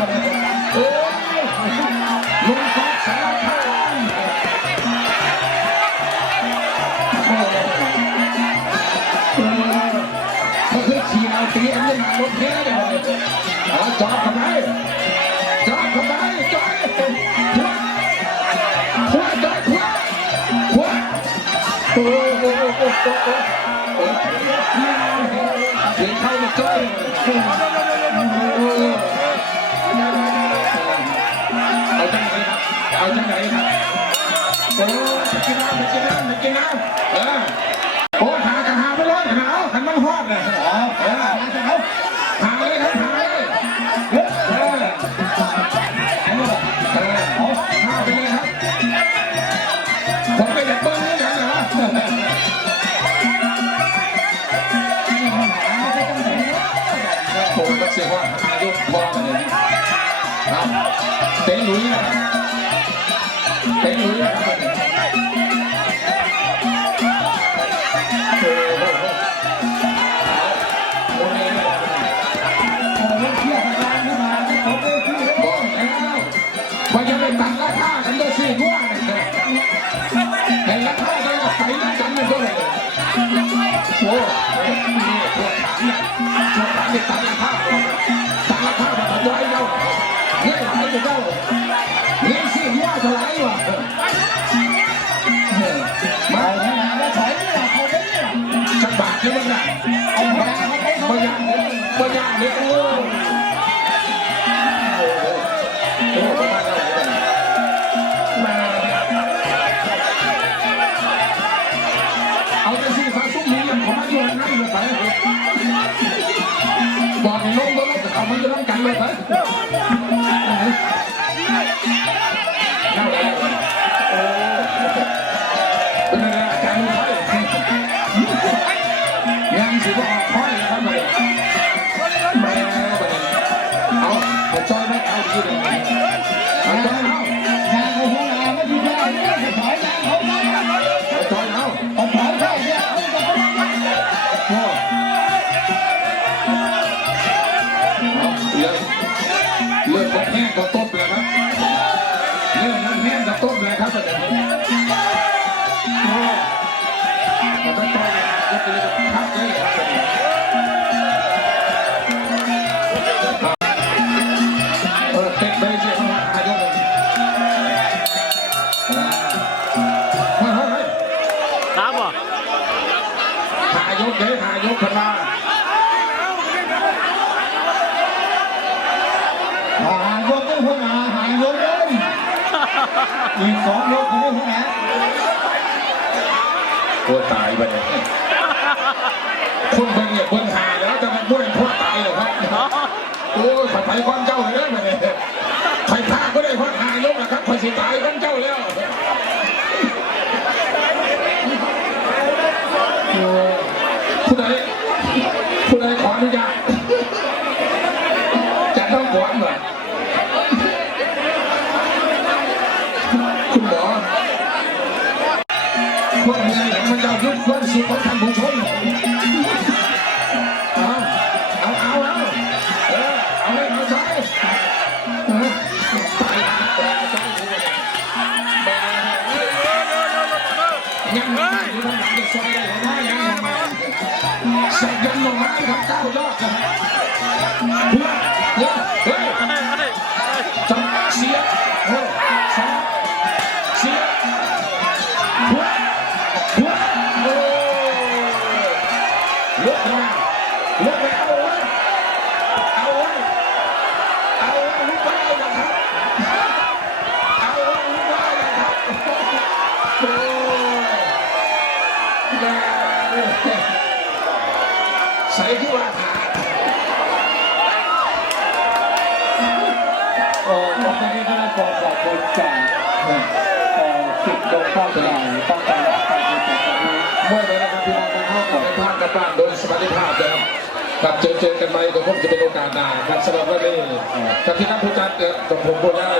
มาเลยโอ้ยลุงฟอกสารพันโอ้เออเขาคือชีเราเตรียมเรื่องรถเท่เลยเอาจอดเข้าไปจอดเข้าไปจอดขวาขวาจอดขวาขวาโอ้โหโอ้โหโอ้โหโอ้โหเสียงเข้ามาจ้อย เอาจังไหนครับโอ้จะกินน้ำจะกินน้ำจะกินน้ำเออโอ้หากระหาไปเลยหาเอาขันมันฮอดเลยอ๋อเออหาเอาหาเลยครับหาเลยเออเออเออเอาหาไปเลยครับผมไม่อยากเบิ้งนี่กันนะผมก็เสียว่าอายุพอเลยครับเต็งหลุยนะ เลยโอ้โอ้โหประมาณเท่าไหร่กันสีฟ้าซุ้มนี้ยังขอมาอยู่นั่นเลยไปบอกให้ลงก็ลงแต่เอามันจะต้องกันเลยไปนั่งเลยโอ้เป็นไงอาจารย์มือไฟยังสิว่ออกค่อย แห้งก็ต้มเลยครับเลือดมันแห้งก็ต้มเลยครับายกเดี๋ยหายกพลาหายกต้องพนาหายกเลยอีกสองยกคุงพนาตัวตายไปเลยคุณไปเงียบคนหาแล้วจะมานพูดเป็นคตายเหรอครับโอ้ยไปก้อนเจ้าเลยไปเลยใครพาก็ได้เพราะหายกนะครับใครสิตายก้อนเจ้าแล้ว ยุบความสุขของท่านผู้ชมเอาเอาเอาเอาเออเอาเลยเอาใจเออไปยังไม่อยู่ทางหลังจะซอยได้หรือไม่ยังไม่สักยันหน่อไม้ครับเก้ายอดครับเพื่อเฮ้ยเฮ้ย เลือกมาเลือกมาเอาไว้เอาไว้เอาไว้ลูกไว้นะครับเอาไว้ลูกไว้นะครับโอ้แม่ใส่ที่ว่าขาดเอ่อวันนี้ได้รับการขอบคุณจากเอ่อสิทธิ์ลงข้าวใหญ่ต้องการรับการบริจาคจากนี้เมื่อไรนะครับพี่น้องทางเข้าก่อนภากลับบ้าน ครับเจอเจอกันไหมก็คงจะเป็นโอกาสหน้าครับสำหรับวันนี้ครับที่นักผู้จัดเกิดกับผมก็ได้